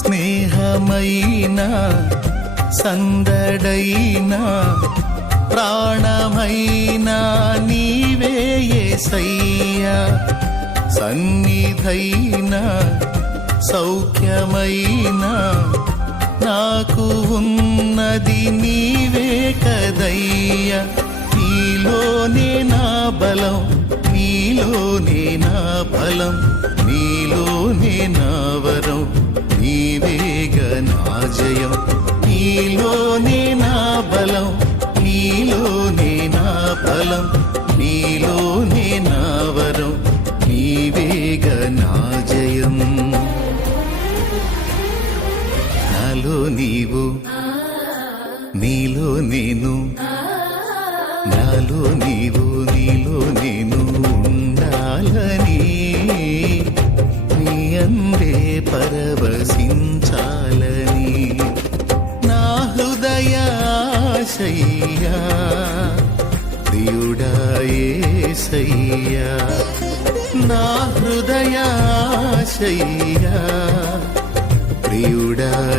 స్నేహమైన సందడైనా ప్రాణమైన నీవే యేసయ్యా సన్నిధైన సౌఖ్యమైన నాకు ఉన్నది నీవే కదయ్యా. నీలోనే నా బలం నీలోనే నా బలం నీలోనే నా నా బలం నీలోనే నావరం నీవేగ నా జయం నాలో నీవు నీలో నేను నాలో నీవు నీలో నేను ఉండాలని నీ అందే పరవశించాలని నా హృదయాశయ్యా. ప్రియుడాయేసయ్యా నా హృదయాశయ్యా. ప్రియుడాయేసయ్యా.